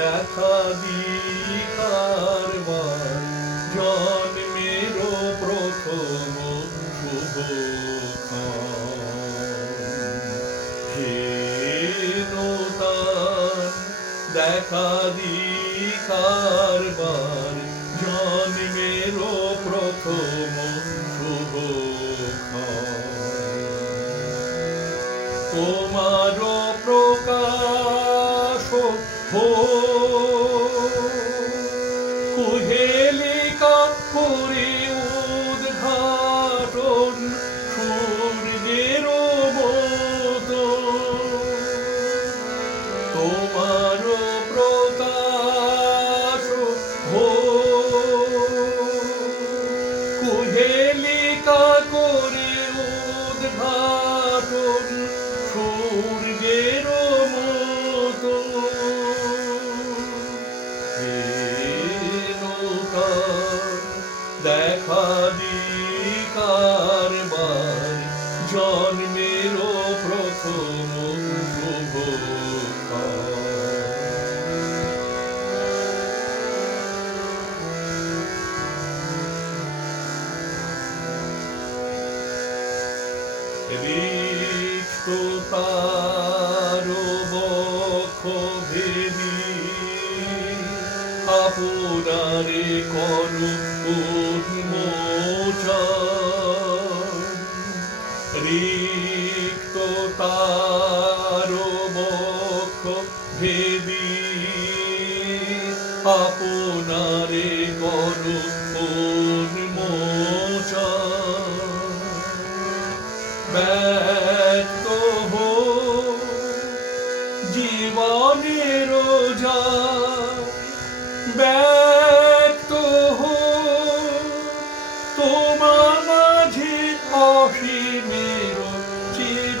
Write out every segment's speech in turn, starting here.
দেখা দিকারবার জন্মের প্রথম শুভ হে নূতন দেখা দিকারবার জন্মের প্রথম শুভ তোমার প্রকাশ দেখা দিকারবার জন্মের প্রথম শুভ রিক্ত তার ভেদি আপনারে করু উন্মোচন ব্যক্ত হো জীবনের যা ব্যক্ত হো তোমার মাঝে অসীমের চির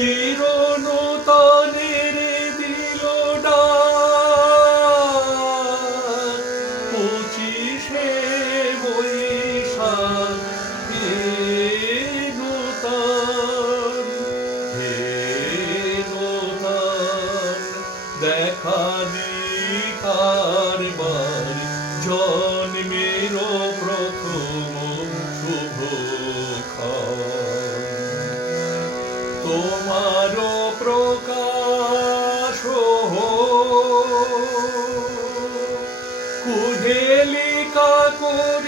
চির নূতনের দিল পঁচিশে বৈশাখ দেখা দিকারবার জন্মের প্রথম তোমার প্রকাশ কুহেলিকা করি